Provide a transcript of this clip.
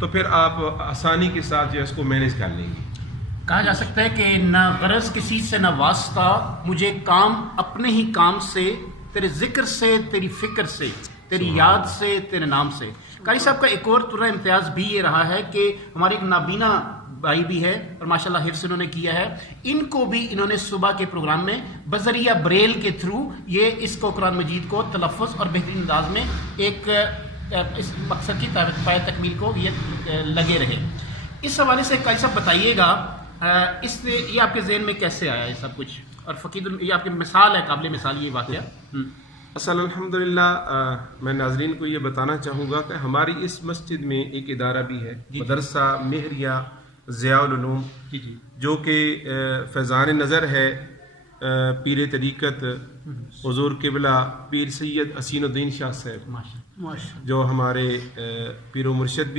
تو پھر آپ آسانی کے ساتھ جو ہے اس کو مینیج کر لیں گے. کہا جا سکتا ہے کہ نہ غرض کسی سے نہ واسطہ، مجھے کام اپنے ہی کام سے، تیرے ذکر سے، تیری فکر سے، تیری یاد سے، تیرے نام سے. قاری صاحب کا ایک اور ترہ امتیاز بھی یہ رہا ہے کہ ہمارے ایک نابینا بھائی بھی ہے اور ماشاءاللہ حفظ انہوں نے کیا ہے، ان کو بھی انہوں نے صبح کے پروگرام میں بذریعہ بریل کے تھرو یہ اس کو قرآن مجید کو تلفظ اور بہترین انداز میں ایک اس مقصد کی پایہ تکمیل کو یہ لگے رہے. اس حوالے سے قاری صاحب بتائیے گا، اس یہ آپ کے ذہن میں کیسے آیا یہ سب کچھ، اور فقید یہ آپ کی مثال ہے، قابل مثال یہ واقعہ. اصل الحمدللہ میں ناظرین کو یہ بتانا چاہوں گا کہ ہماری اس مسجد میں ایک ادارہ بھی ہے، مدرسہ مہریہ ضیاء العلوم، جو کہ فیضان نظر ہے پیر طریقت حضور قبلہ پیر سید حسین الدین شاہ صاحب، جو ہمارے پیر و مرشد بھی